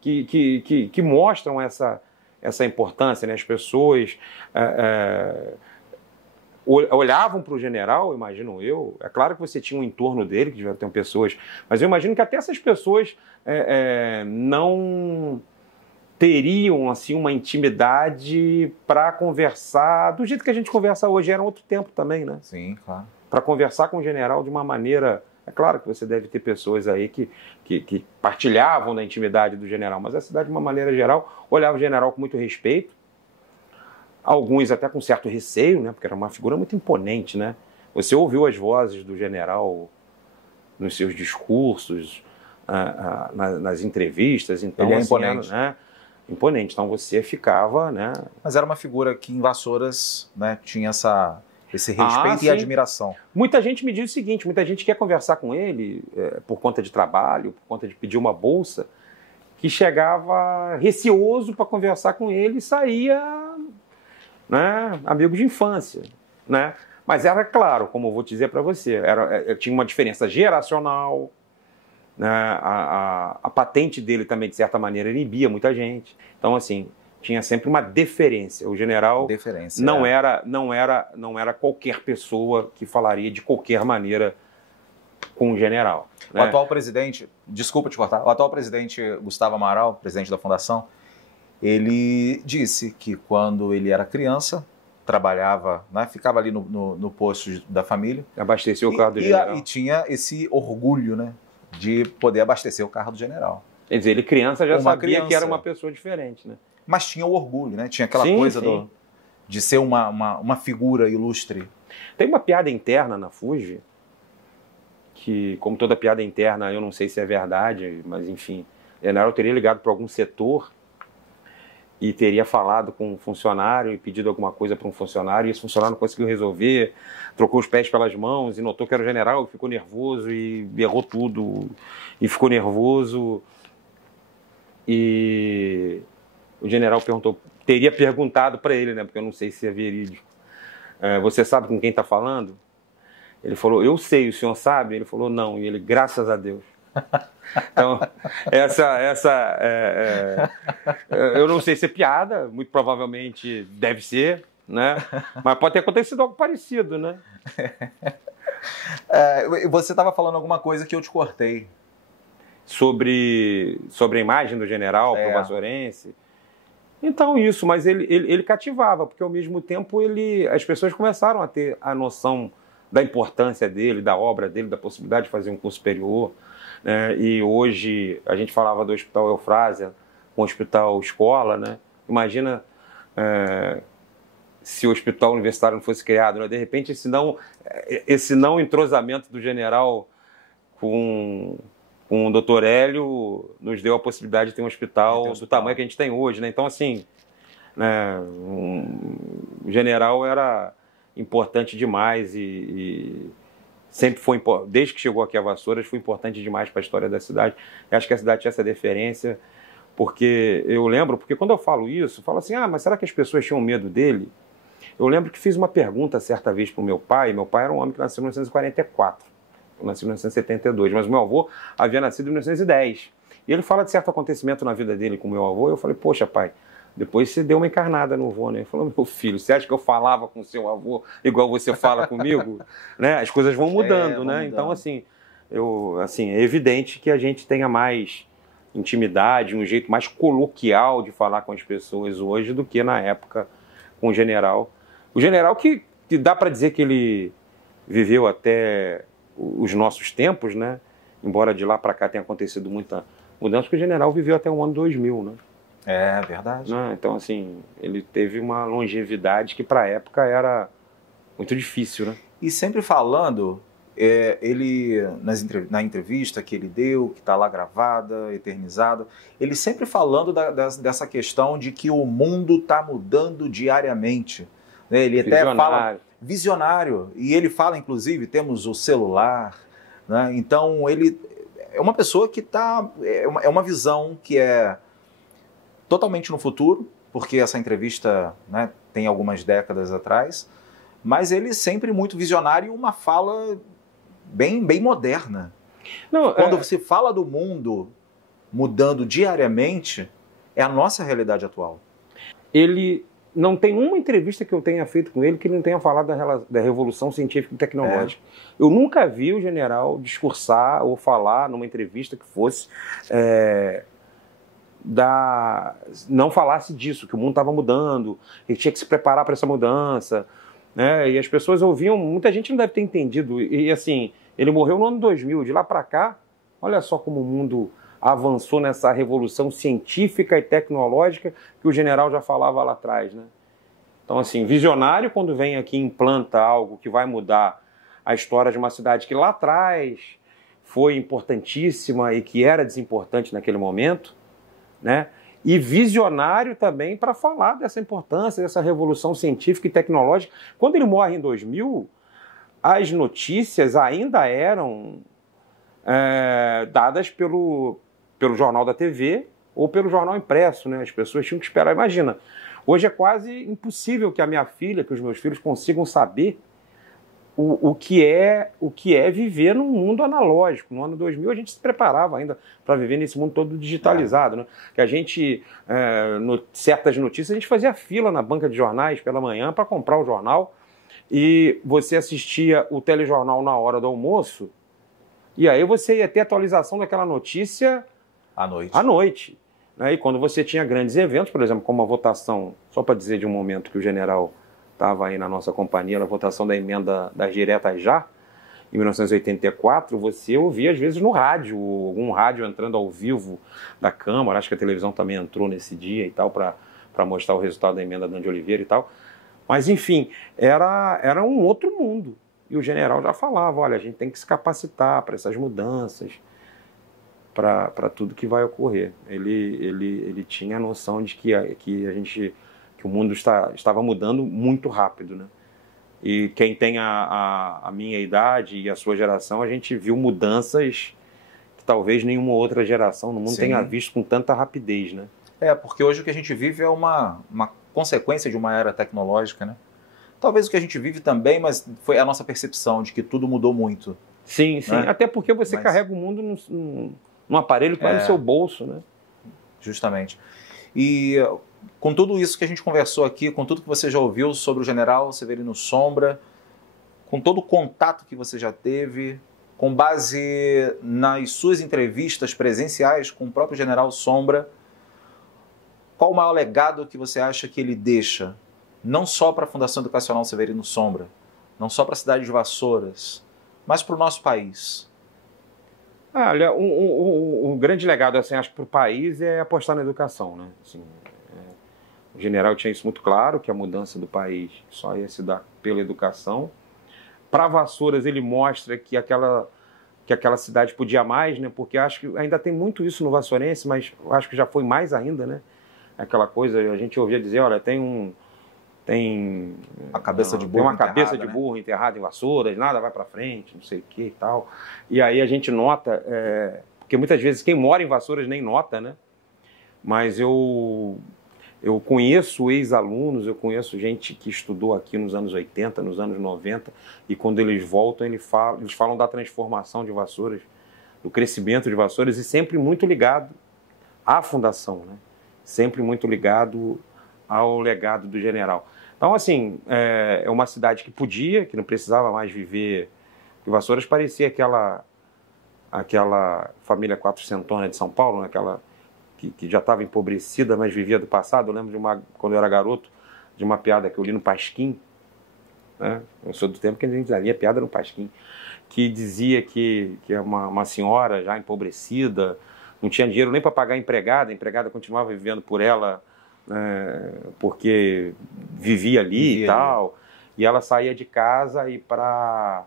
que mostram essa importância, né? As pessoas olhavam para o general, imagino eu. É claro que você tinha um entorno dele, que devia ter pessoas, mas eu imagino que até essas pessoas não teriam assim uma intimidade para conversar do jeito que a gente conversa hoje. Era outro tempo também, né? Sim, claro. Para conversar com o general de uma maneira... É claro que você deve ter pessoas aí que partilhavam da intimidade do general, mas a cidade, de uma maneira geral, olhava o general com muito respeito, alguns até com certo receio, né? Porque era uma figura muito imponente, né? Você ouviu as vozes do general nos seus discursos, nas entrevistas, então... Ele é assim, imponente. Né? Imponente, então você ficava, né? Mas era uma figura que em Vassouras, né, tinha esse respeito e admiração. Muita gente me diz o seguinte, muita gente quer conversar com ele por conta de trabalho, por conta de pedir uma bolsa, que chegava receoso para conversar com ele e saía, né, amigo de infância, né? Mas era claro, como eu vou dizer para você, tinha uma diferença geracional, né? A patente dele também, de certa maneira, inibia muita gente. Então, assim, tinha sempre uma deferência. O general não era qualquer pessoa que falaria de qualquer maneira com o general. O atual presidente, desculpa te cortar, o atual presidente Gustavo Amaral, presidente da Fundação, ele disse que quando ele era criança, trabalhava, né, ficava ali no posto da família. Abasteceu o carro do general. E tinha esse orgulho, né, de poder abastecer o carro do general. Quer dizer, ele criança já sabia que era uma pessoa diferente, né? Mas tinha o orgulho, né? Tinha aquela coisa de ser uma figura ilustre. Tem uma piada interna na FUSV, que, como toda piada interna, eu não sei se é verdade, mas enfim, o general teria ligado para algum setor e teria falado com um funcionário e pedido alguma coisa para um funcionário, e esse funcionário não conseguiu resolver, trocou os pés pelas mãos e notou que era o general, e ficou nervoso e errou tudo, e ficou nervoso. E o general teria perguntado para ele, né, porque eu não sei se é verídico, você sabe com quem está falando? Ele falou, eu sei, o senhor sabe? Ele falou, não. E ele, graças a Deus. Então, eu não sei se é piada, muito provavelmente deve ser, né? Mas pode ter acontecido algo parecido, né? Você estava falando alguma coisa que eu te cortei. Sobre a imagem do general pro vassourense. Então isso, mas ele cativava, porque ao mesmo tempo as pessoas começaram a ter a noção da importância dele, da obra dele, da possibilidade de fazer um curso superior. Né? E hoje a gente falava do Hospital Eufrásia, com o Hospital Escola, né? Imagina se o Hospital Universitário não fosse criado, né? De repente esse não entrosamento do general com o Dr. Hélio nos deu a possibilidade de ter um hospital do tamanho que a gente tem hoje, né? Então, assim, né, o general era importante demais e sempre foi, desde que chegou aqui a Vassouras, foi importante demais para a história da cidade. Eu acho que a cidade tinha essa deferência, porque eu lembro, porque quando eu falo isso, eu falo assim, mas será que as pessoas tinham medo dele? Eu lembro que fiz uma pergunta certa vez para o meu pai era um homem que nasceu em 1944. Eu nasci em 1972, mas meu avô havia nascido em 1910. E ele fala de certo acontecimento na vida dele com meu avô, e eu falei, poxa pai, depois você deu uma encarnada no avô, né? Ele falou, meu filho, você acha que eu falava com seu avô igual você fala comigo? Né? As coisas vão mudando, né? Mudando. Então, assim, é evidente que a gente tenha mais intimidade, um jeito mais coloquial de falar com as pessoas hoje do que na época com o general. O general que dá para dizer que ele viveu até os nossos tempos, né? Embora de lá para cá tenha acontecido muita mudança, porque o general viveu até o ano 2000, né? É verdade. Né? Então, assim, ele teve uma longevidade que para a época era muito difícil, né? E sempre falando, ele, na entrevista que ele deu, que está lá gravada, eternizada, ele sempre falando dessa questão de que o mundo está mudando diariamente. Né? Ele até fala... Visionário, e ele fala, inclusive, temos o celular, né? Então ele é uma pessoa que é uma visão que é totalmente no futuro, porque essa entrevista, né, tem algumas décadas atrás, mas ele sempre muito visionário e uma fala bem moderna. Não, quando você fala do mundo mudando diariamente, é a nossa realidade atual. Ele... Não tem uma entrevista que eu tenha feito com ele que ele não tenha falado da revolução científica e tecnológica. Eu nunca vi o general discursar ou falar numa entrevista que fosse não falasse disso, que o mundo estava mudando, ele tinha que se preparar para essa mudança. Né? E as pessoas ouviam, muita gente não deve ter entendido. E assim, ele morreu no ano 2000, de lá para cá, olha só como o mundo avançou nessa revolução científica e tecnológica que o general já falava lá atrás, né? Então, assim, visionário quando vem aqui e implanta algo que vai mudar a história de uma cidade que lá atrás foi importantíssima e que era desimportante naquele momento, né? E visionário também para falar dessa importância, dessa revolução científica e tecnológica. Quando ele morre em 2000, as notícias ainda eram dadas pelo jornal da TV ou pelo jornal impresso, né? As pessoas tinham que esperar. Imagina, hoje é quase impossível que a minha filha, que os meus filhos consigam saber o que é viver num mundo analógico. No ano 2000 a gente se preparava ainda para viver nesse mundo todo digitalizado, né? Que a gente, certas notícias, a gente fazia fila na banca de jornais pela manhã para comprar o jornal e você assistia o telejornal na hora do almoço e aí você ia ter atualização daquela notícia à noite. Né? E quando você tinha grandes eventos, por exemplo, como a votação, só para dizer de um momento que o general estava aí na nossa companhia, na votação da emenda das diretas já, em 1984, você ouvia às vezes no rádio, algum rádio entrando ao vivo da Câmara, acho que a televisão também entrou nesse dia e tal, para mostrar o resultado da emenda da de Oliveira e tal. Mas, enfim, era um outro mundo. E o general já falava, olha, a gente tem que se capacitar para essas mudanças, para tudo que vai ocorrer. Ele tinha a noção de que o mundo estava mudando muito rápido, né? E quem tem a minha idade e a sua geração, a gente viu mudanças que talvez nenhuma outra geração no mundo tenha visto com tanta rapidez, né? Porque hoje o que a gente vive é uma consequência de uma era tecnológica, né? Talvez o que a gente vive também, mas foi a nossa percepção de que tudo mudou muito. Sim, sim. Né? Até porque você carrega o mundo num aparelho que vai no seu bolso, né? Justamente. E com tudo isso que a gente conversou aqui, com tudo que você já ouviu sobre o general Severino Sombra, com todo o contato que você já teve, com base nas suas entrevistas presenciais com o próprio general Sombra, qual o maior legado que você acha que ele deixa, não só para a Fundação Educacional Severino Sombra, não só para a cidade de Vassouras, mas para o nosso país? Olha, um grande legado, assim, acho que para o país é apostar na educação, né? Assim, o general tinha isso muito claro, que a mudança do país só ia se dar pela educação. Para Vassouras, ele mostra que aquela cidade podia mais, né? Porque acho que ainda tem muito isso no vassourense, mas acho que já foi mais ainda, né? Aquela coisa, a gente ouvia dizer, olha, tem uma cabeça de burro, tem uma cabeça de burro enterrada em Vassouras, nada vai para frente, não sei o que e tal. E aí a gente nota, porque muitas vezes quem mora em Vassouras nem nota, né? Mas eu conheço ex-alunos, eu conheço gente que estudou aqui nos anos 80, nos anos 90, e quando eles voltam, eles falam da transformação de Vassouras, do crescimento de Vassouras, e sempre muito ligado à fundação, né? Sempre muito ligado ao legado do general. Então, assim, é uma cidade que não precisava mais viver, porque Vassouras parecia aquela família quatrocentona de São Paulo, né? Aquela que já estava empobrecida, mas vivia do passado. Eu lembro quando eu era garoto, de uma piada que eu li no Pasquim, né? Eu sou do tempo que a gente lia piada no Pasquim, que dizia que uma senhora já empobrecida, não tinha dinheiro nem para pagar a empregada continuava vivendo por ela, porque vivia ali e tal, e ela saía de casa e para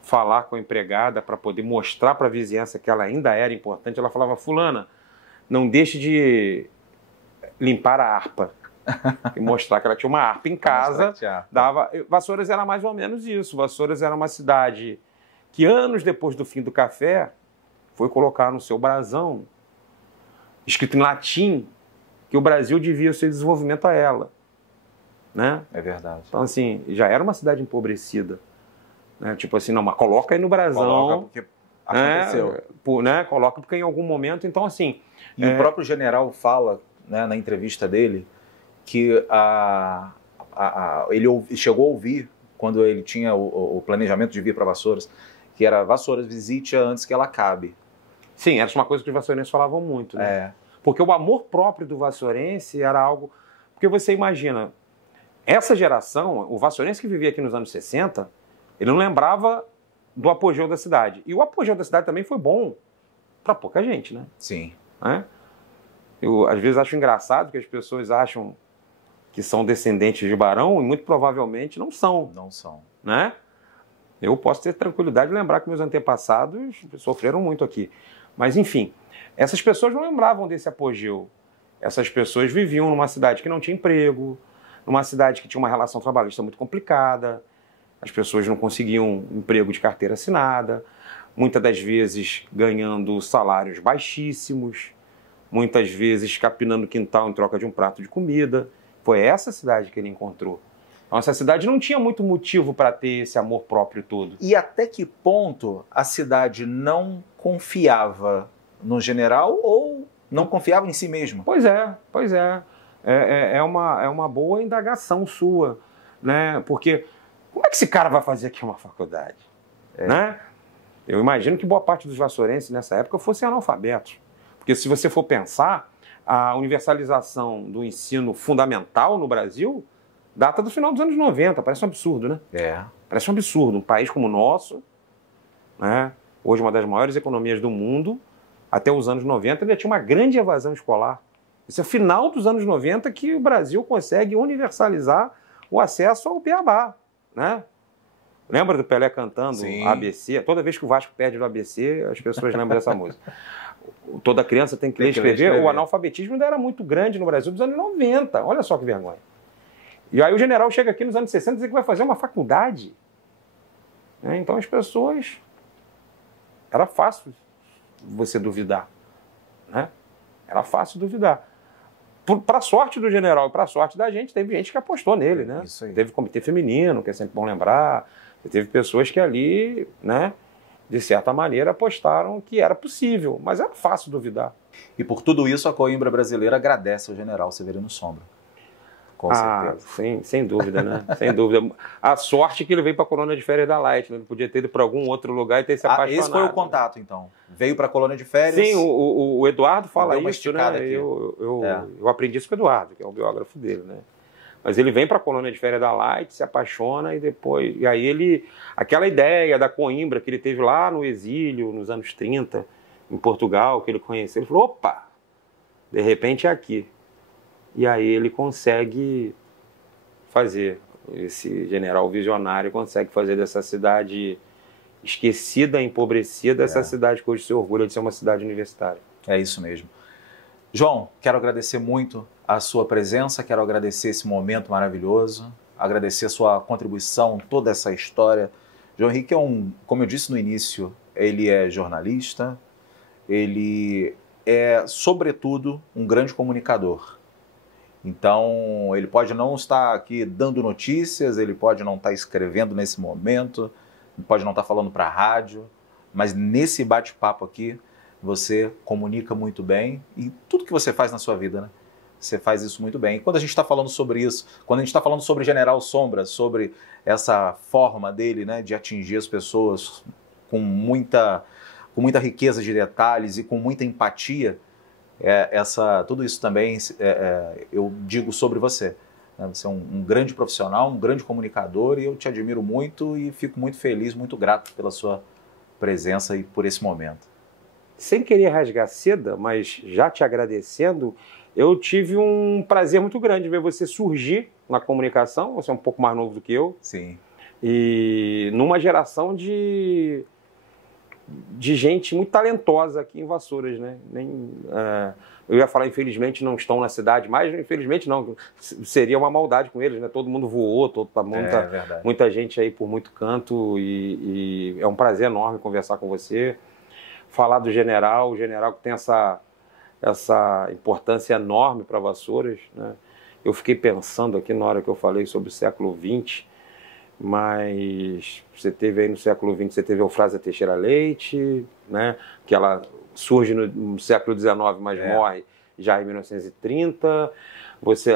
falar com a empregada, para poder mostrar para a vizinhança que ela ainda era importante, ela falava: fulana, não deixe de limpar a harpa. E mostrar que ela tinha uma harpa em casa. Vassouras era mais ou menos isso. Vassouras era uma cidade que anos depois do fim do café foi colocar no seu brasão, escrito em latim, que o Brasil devia o seu desenvolvimento a ela. Né? É verdade. Então, assim, já era uma cidade empobrecida. Né? Tipo assim, não, mas coloca aí no brasão. Coloca porque aconteceu. Né? Coloca porque em algum momento, então assim... E o próprio general fala, né, na entrevista dele, que ele chegou a ouvir, quando ele tinha o planejamento de vir para Vassouras, que era: Vassouras, visite-a antes que ela acabe. Sim, era uma coisa que os vassourenses falavam muito, né? Porque o amor próprio do vassourense era algo... Porque você imagina, essa geração, o vassourense que vivia aqui nos anos 60, ele não lembrava do apogeu da cidade. E o apogeu da cidade também foi bom para pouca gente, né? Sim. Eu, às vezes, acho engraçado que as pessoas acham que são descendentes de barão e muito provavelmente não são. Não são. Né? Eu posso ter tranquilidade de lembrar que meus antepassados sofreram muito aqui. Mas, enfim, essas pessoas não lembravam desse apogeu. Essas pessoas viviam numa cidade que não tinha emprego, numa cidade que tinha uma relação trabalhista muito complicada, as pessoas não conseguiam emprego de carteira assinada, muitas das vezes ganhando salários baixíssimos, muitas vezes capinando quintal em troca de um prato de comida. Foi essa cidade que ele encontrou. Então, essa cidade não tinha muito motivo para ter esse amor próprio todo. E até que ponto a cidade não confiava no general ou não confiava em si mesma? Pois é. É uma boa indagação sua, né? Porque como é que esse cara vai fazer aqui uma faculdade? Né? Eu imagino que boa parte dos vassourenses nessa época fossem analfabetos. Porque se você for pensar, a universalização do ensino fundamental no Brasil data do final dos anos 90. Parece um absurdo, né? Parece um absurdo. Um país como o nosso, né? Hoje uma das maiores economias do mundo, até os anos 90 ainda tinha uma grande evasão escolar. Isso é final dos anos 90 que o Brasil consegue universalizar o acesso ao beabá, né? Lembra do Pelé cantando ABC? Toda vez que o Vasco perde no ABC, as pessoas lembram dessa música. Toda criança tem que ler e escrever. O analfabetismo ainda era muito grande no Brasil dos anos 90. Olha só que vergonha. E aí o general chega aqui nos anos 60 e diz que vai fazer uma faculdade. Então as pessoas... Era fácil você duvidar. Né? Era fácil duvidar. para a sorte do general e para a sorte da gente, teve gente que apostou nele, né? Isso aí. Teve comitê feminino, que é sempre bom lembrar, teve pessoas que ali, né, de certa maneira, apostaram que era possível, mas era fácil duvidar. E por tudo isso, a Coimbra brasileira agradece ao general Severino Sombra. Com certeza. Sim, sem dúvida, né? Sem dúvida. A sorte que ele veio para a colônia de férias da Light, né? Ele podia ter ido para algum outro lugar e ter se apaixonado. Esse foi o contato, então. Veio para a colônia de férias. Sim, o Eduardo fala isso, né? Aqui. Eu aprendi isso com o Eduardo, que é o biógrafo dele, né? Mas ele vem para a colônia de férias da Light, se apaixona e depois... E aí ele... Aquela ideia da Coimbra que ele teve lá no exílio, nos anos 30, em Portugal, que ele conheceu, ele falou, opa, de repente é aqui. E aí ele consegue fazer, esse general visionário consegue fazer dessa cidade esquecida, empobrecida, essa cidade que hoje se orgulha de ser uma cidade universitária. É isso mesmo. João, quero agradecer muito a sua presença, quero agradecer esse momento maravilhoso, agradecer a sua contribuição, toda essa história. João Henrique como eu disse no início, ele é jornalista, ele é, sobretudo, um grande comunicador. Então, ele pode não estar aqui dando notícias, ele pode não estar escrevendo nesse momento, pode não estar falando para a rádio, mas nesse bate-papo aqui, você comunica muito bem e tudo que você faz na sua vida, né? Você faz isso muito bem. E quando a gente está falando sobre isso, quando a gente está falando sobre General Sombra, sobre essa forma dele, né, de atingir as pessoas com muita riqueza de detalhes e com muita empatia, tudo isso também eu digo sobre você. Né? Você é um grande profissional, um grande comunicador e eu te admiro muito e fico muito feliz, muito grato pela sua presença e por esse momento. Sem querer rasgar seda, mas já te agradecendo, eu tive um prazer muito grande ver você surgir na comunicação. Você é um pouco mais novo do que eu. Sim. E numa geração de gente muito talentosa aqui em Vassouras, né? Eu ia falar, infelizmente, não estão na cidade, mas infelizmente não, seria uma maldade com eles, né? Todo mundo voou, muita gente aí por muito canto e é um prazer enorme conversar com você, falar do general, o general que tem essa importância enorme para Vassouras, né? Eu fiquei pensando aqui na hora que eu falei sobre o século XX, mas você teve aí no século XX, você teve a Eufrásia Teixeira Leite, né, que ela surge no século XIX, mas morre já em 1930.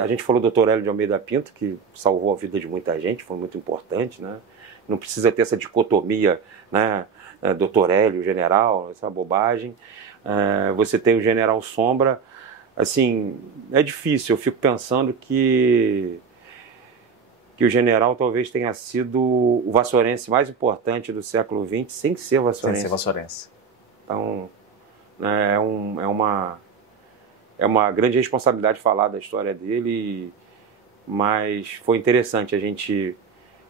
A gente falou do Dr. Hélio de Almeida Pinto, que salvou a vida de muita gente, foi muito importante, né? Não precisa ter essa dicotomia, né, Dr. Hélio, general, essa bobagem. Você tem o general Sombra. Assim, é difícil, eu fico pensando que o general talvez tenha sido o vassourense mais importante do século XX, sem ser vassourense. Sem ser vassourense. Então, é uma grande responsabilidade falar da história dele, mas foi interessante a gente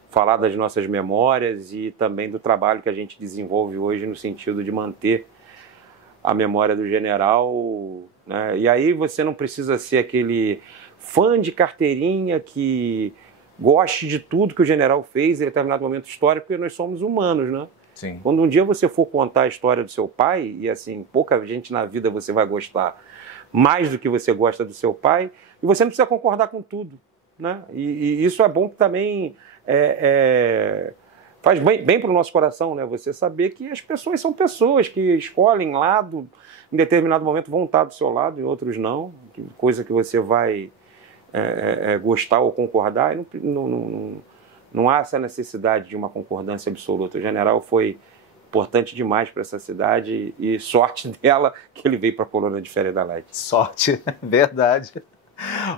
falar das nossas memórias e também do trabalho que a gente desenvolve hoje no sentido de manter a memória do general, né? E aí você não precisa ser aquele fã de carteirinha que goste de tudo que o general fez em determinado momento histórico, porque nós somos humanos, né? Sim. Quando um dia você for contar a história do seu pai, e assim, pouca gente na vida você vai gostar mais do que você gosta do seu pai, e você não precisa concordar com tudo, né? E isso é bom que também faz bem para o nosso coração, né? Você saber que as pessoas são pessoas que escolhem lado, em determinado momento vão estar do seu lado, em outros não, coisa que você vai gostar ou concordar, e não há essa necessidade de uma concordância absoluta. O general foi importante demais para essa cidade e sorte dela que ele veio para a colônia de férias da Light. Sorte, verdade.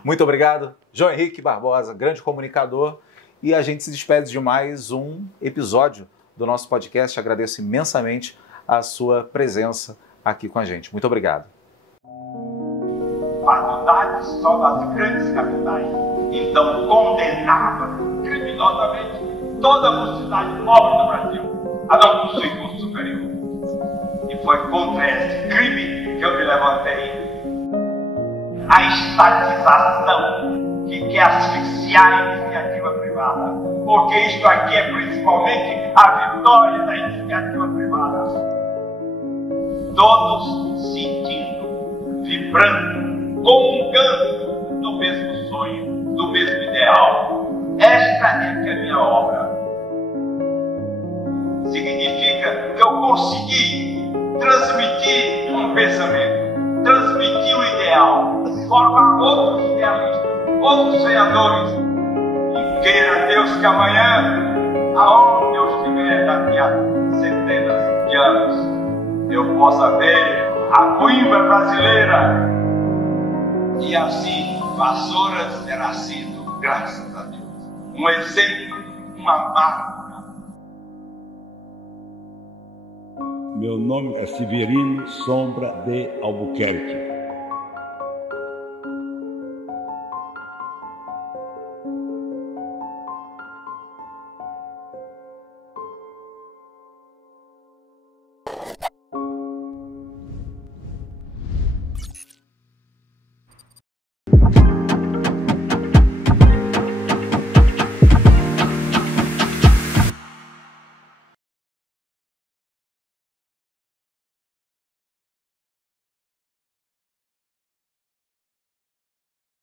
Muito obrigado, João Henrique Barbosa, grande comunicador, e a gente se despede de mais um episódio do nosso podcast. Agradeço imensamente a sua presença aqui com a gente. Muito obrigado. Faculdades só das grandes capitais. Então condenava criminosamente toda a mocidade pobre do Brasil a não possuir curso superior. E foi contra esse crime que eu me levantei. A estatização que quer asfixiar a iniciativa privada, porque isto aqui é principalmente a vitória da iniciativa privada. Todos sentindo, vibrando, comungando pensamento, transmitir o ideal, formar outros idealistas, outros sonhadores. E queira Deus que amanhã, aonde eu estiver daqui a centenas de anos, eu possa ver a Coimbra brasileira. E assim, Vassouras terá sido, graças a Deus, um exemplo, uma marca. Meu nome é Severino Sombra de Albuquerque.